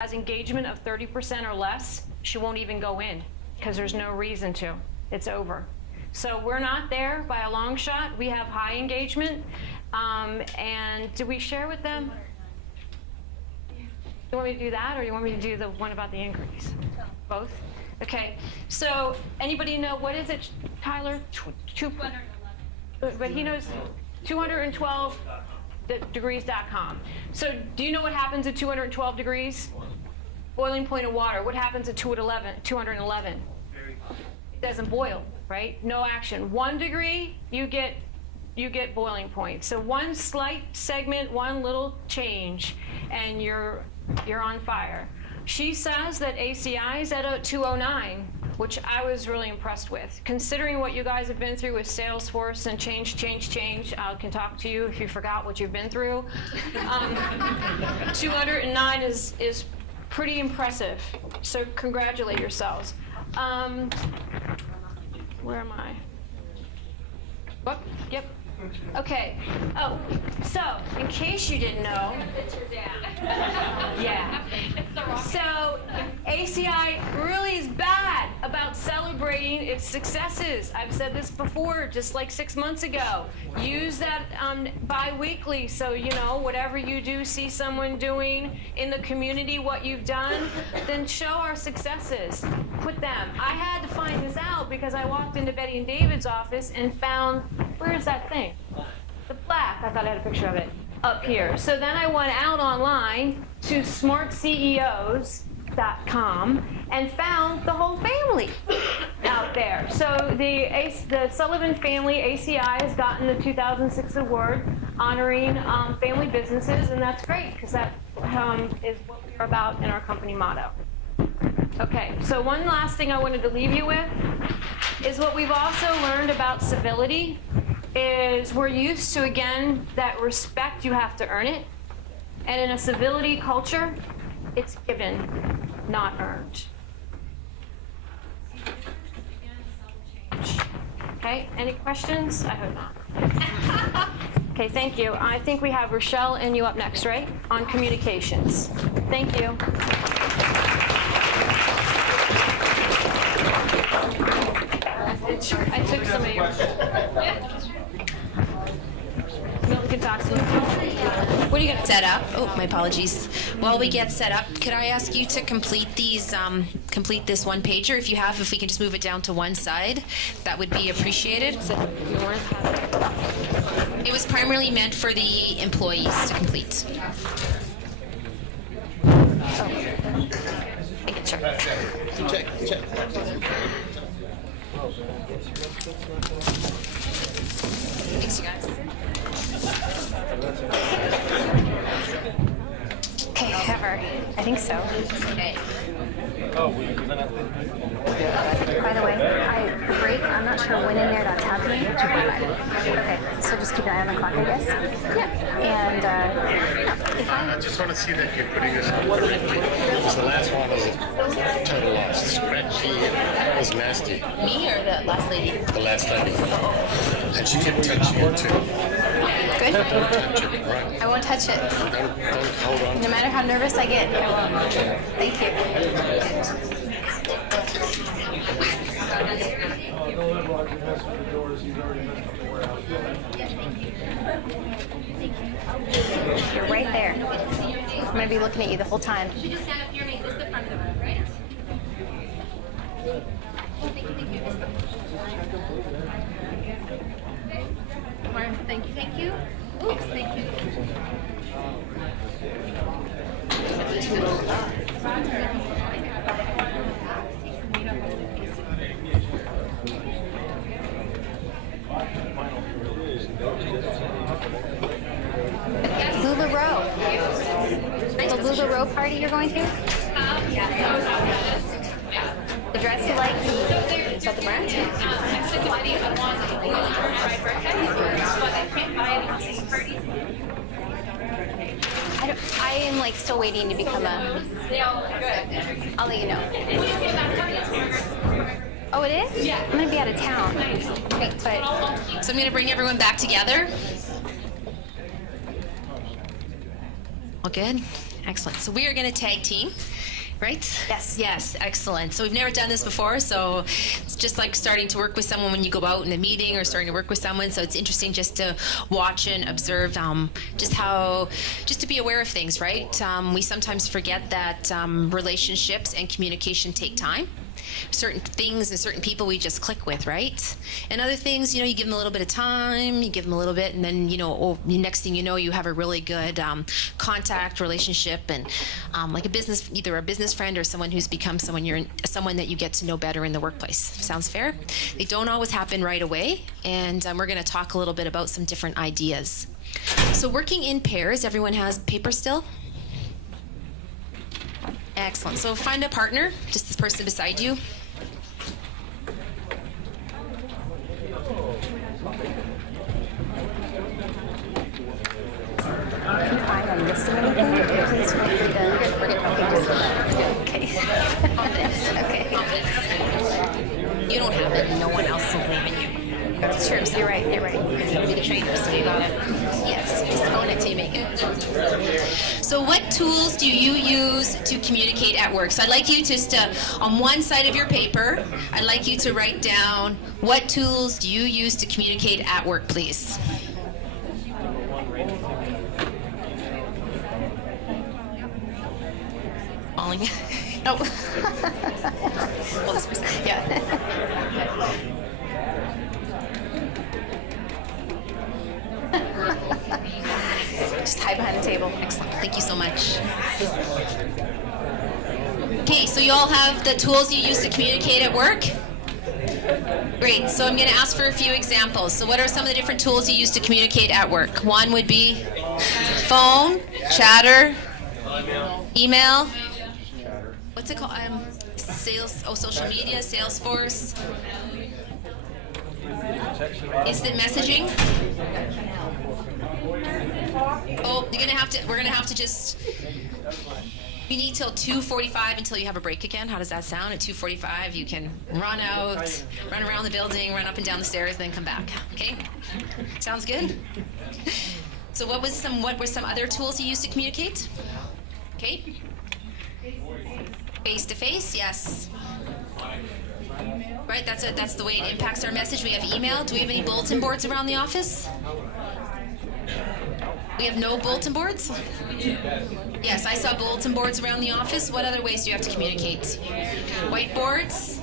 has engagement of 30% or less, she won't even go in because there's no reason to. It's over. So we're not there by a long shot. We have high engagement. And do we share with them? You want me to do that, or you want me to do the one about the increase? Both? Okay. So anybody know, what is it, Tyler? 211. But he knows 212degrees.com. So do you know what happens at 212 degrees? Boiling point of water. What happens at 211? It doesn't boil, right? No action. 1 degree, you get boiling point. So one slight segment, one little change, and you're on fire. She says that ACI is at a 209, which I was really impressed with. Considering what you guys have been through with Salesforce and change, I can talk to you if you forgot what you've been through. 209 is pretty impressive, so congratulate yourselves. Where am I? What? Yep. Okay. Oh, so in case you didn't know, yeah. So ACI really is bad about celebrating its successes. I've said this before, just like 6 months ago. Use that bi-weekly, so you know whatever you do, see someone doing in the community what you've done, then show our successes. Put them. I had to find this out because I walked into Betty and David's office and found, where is that thing? The plaque. I thought I had a picture of it up here. So then I went out online to smartceos.com and found the whole family out there. So the Sullivan family, ACI, has gotten the 2006 award honoring family businesses, and that's great because that is what we're about in our company motto. Okay, so one last thing I wanted to leave you with is what we've also learned about civility is we're used to, again, that respect, you have to earn it. And in a civility culture, it's given, not earned. Okay, any questions? I hope not. Okay, thank you. I think we have Rochelle and you up next, right? On communications. Thank you. I took some of yours. Milton can talk to me. What are you going to set up? Oh, my apologies. While we get set up, could I ask you to complete these, complete this one pager? If you have, if we can just move it down to one side, that would be appreciated. It was primarily meant for the employees to complete. Oh. Make it check. Check. Thanks, you guys. Okay, cover. I think so. Okay. By the way, break. I'm not sure when in there that's happening. Okay, so just keep an eye on the clock, I guess. Yeah. And if I just want to see that you're putting this on. Because the last one was a total loss. Scratchy, it was nasty. Me or the last lady? The last lady. And she kept touching it too. Good. Don't touch it, right? I won't touch it. Don't hold on. No matter how nervous I get, I won't. Thank you. You're right there. I'm going to be looking at you the whole time. You just stand up here and make this the front of the room, right? Thank you. Thank you. Oops, thank you. LuLaRoe. The LuLaRoe party you're going to? The dress you like? Is that the brand? I said to Eddie, I want to go on my birthday, but I can't buy it on this party. I am like still waiting to become a. I'll let you know. Oh, it is? Yeah. I'm gonna be out of town. But So I'm going to bring everyone back together. All good? excellent. So we are going to tag team, right? Yes. Yes, excellent. So we've never done this before, so it's just like starting to work with someone when you go out in a meeting or starting to work with someone. So it's interesting just to watch and observe just to be aware of things, right? We sometimes forget that relationships and communication take time. Certain things and certain people we just click with, right? And other things, you give them a little bit of time, you give them a little bit, and then, next thing you know, you have a really good contact relationship and like either a business friend or someone who's become someone that you get to know better in the workplace. Sounds fair? They don't always happen right away, and we're going to talk a little bit about some different ideas. So working in pairs, everyone has paper still? Excellent. So find a partner, just this person beside you. If I am missing anything, please feel free to. Okay. Confidence. Okay. You don't have it. No one else will believe in you. It's true. You're right. You're right. You're the trainer, so you got it. Yes, just own it till you make it. So what tools do you use to communicate at work? So I'd like you just on one side of your paper, I'd like you to write down what tools do you use to communicate at work, please. Falling. Oh. Well, this person. Yeah. Just hide behind the table. Excellent. Thank you so much. Okay, so you all have the tools you use to communicate at work? Great. So I'm going to ask for a few examples. So what are some of the different tools you use to communicate at work? One would be phone, chatter, email. What's it called? Social media, Salesforce. Instant messaging. Oh, we're gonna have to just, you need till 2:45 until you have a break again. How does that sound? At 2:45 you can run around the building, run up and down the stairs, then come back. Okay? Sounds good? So what were some other tools you used to communicate? Okay? Face to face, yes. Right, that's the way it impacts our message. We have email. Do we have any bulletin boards around the office? We have no bulletin boards? Yes, I saw bulletin boards around the office. What other ways do you have to communicate? Whiteboards?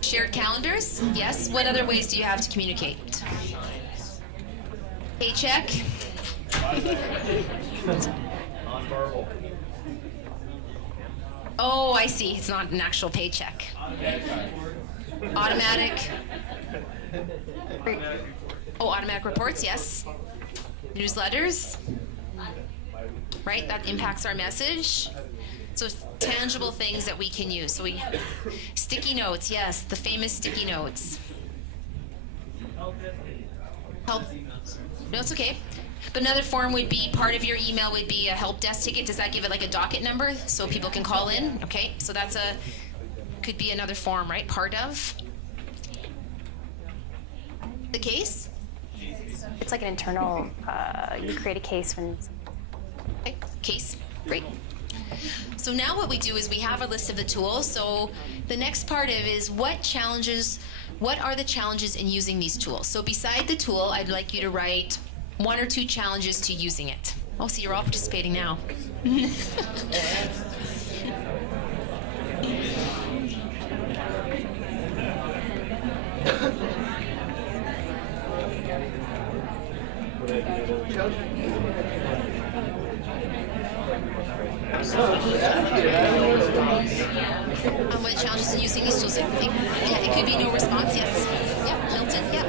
Shared calendars? Yes. What other ways do you have to communicate? Paycheck? Nonverbal. Oh, I see. It's not an actual paycheck. Automatic. Oh, automatic reports, yes. Newsletters. Right? That impacts our message. So tangible things that we can use. So sticky notes, yes, the famous sticky notes. Help. No, it's okay. But another form would be, part of your email would be a help desk ticket. Does that give it like a docket number so people can call in? Okay, so could be another form, right? Part of the case? It's like an internal, you create a case when... Okay, case, great. So now what we do is we have a list of the tools. So the next part of it is what are the challenges in using these tools? So beside the tool, I'd like you to write 1 or 2 challenges to using it. Oh, so you're all participating now. What challenges in using these tools? It could be no response, yes. Yeah, Milton, yeah.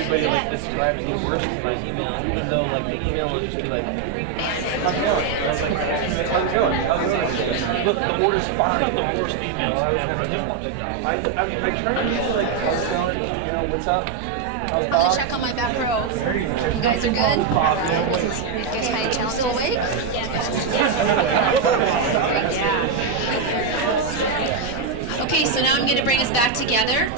Everybody like describes the worst in my email, even though like the email will just be like, how's it going? I was like, how's it going? How's it going? Look, the order's fine. Not the worst email I've ever done. I try to use like, how's it going? You know, what's up? How's I'm Bob? gonna check on my back row. You guys are good? You guys find any challenges? Still awake? Okay, so now I'm gonna bring us back together.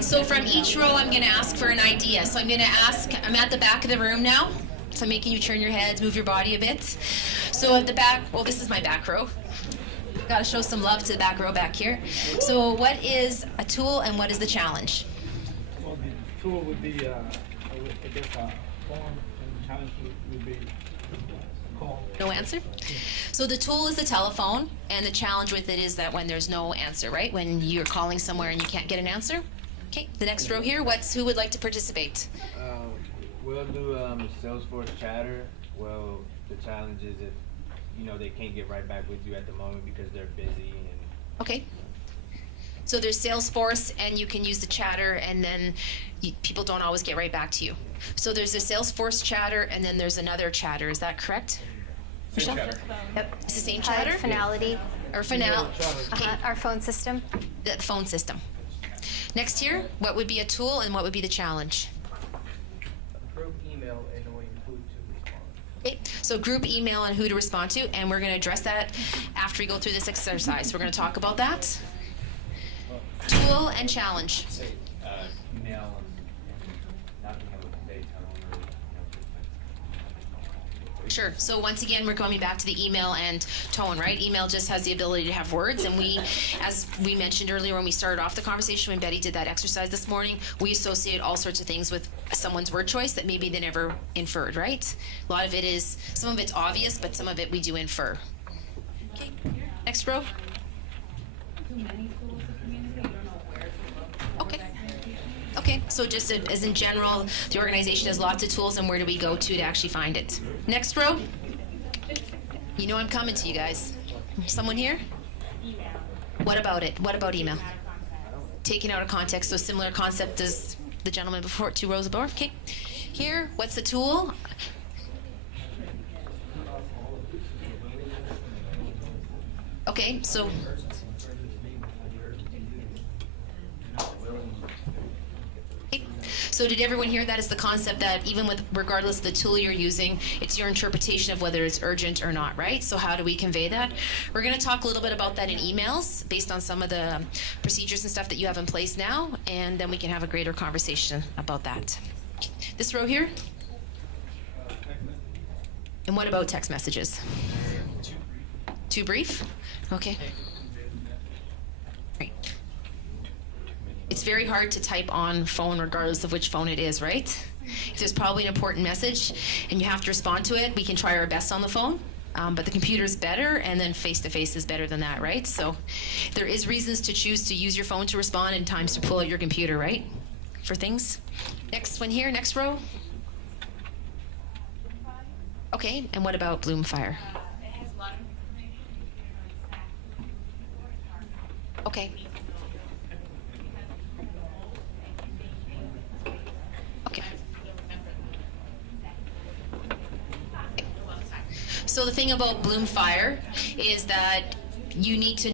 So from each row, I'm going to ask for an idea. So I'm going to ask, I'm at the back of the room now. So I'm making you turn your heads, move your body a bit. So at the back, well, this is my back row. Got to show some love to the back row back here. So what is a tool and what is the challenge? Well, the tool would be, I guess, form, and the challenge would be call. No answer? So the tool is the telephone, and the challenge with it is that when there's no answer, right? When you're calling somewhere and you can't get an answer. Okay, the next row here, who would like to participate? We'll do Salesforce chatter. Well, the challenge is if, they can't get right back with you at the moment because they're busy and. Okay. So there's Salesforce, and you can use the chatter, and then people don't always get right back to you. So there's a Salesforce chatter, and then there's another chatter. Is that correct? Michelle? Yep. It's the same chatter? Finality. Or Finale? Okay, Our phone system. the phone system. Next here, what would be a tool and what would be the challenge? Group email and knowing who to respond. Okay, so group email and who to respond to, and we're going to address that after we go through this exercise. We're going to talk about that. Tool and challenge. Email and not being able to convey tone or. Sure. So once again, we're coming back to the email and tone, right? Email just has the ability to have words, and we, as we mentioned earlier when we started off the conversation, when Betty did that exercise this morning, we associate all sorts of things with someone's word choice that maybe they never inferred, right? A lot of it is, some of it's obvious, but some of it we do infer. Okay. Next row. Okay. Okay, so just as in general, the organization has lots of tools, and where do we go to actually find it? Next row. You know I'm coming to you guys. Someone here? What about it? What about email? Taken out of context, so similar concept as the gentleman before, 2 rows above. Okay. Here, what's the tool? Okay, so So did everyone hear that? Is the concept that even with, regardless of the tool you're using, it's your interpretation of whether it's urgent or not, right? So how do we convey that? We're going to talk a little bit about that in emails based on some of the procedures and stuff that you have in place now, and then we can have a greater conversation about that. This row here? And what about text messages? Too brief? Okay. Great. It's very hard to type on phone regardless of which phone it is, right? If there's probably an important message and you have to respond to it, we can try our best on the phone, but the computer's better, and then face-to-face is better than that, right? So there is reasons to choose to use your phone to respond and times to pull out your computer, right? For things. Next one here, next row. Okay, and what about Bloomfire? Okay. Okay. So the thing about Bloomfire is that you need to